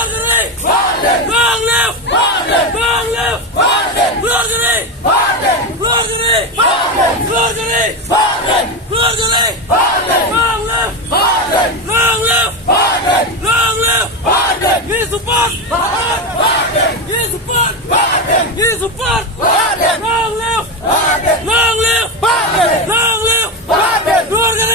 Long live! Long live! Glory! Glory! Glory! Glory! Long live! Long live! Long live! Give support! Give support! Give support! Long live! Long live! Long live! Glory! Glory!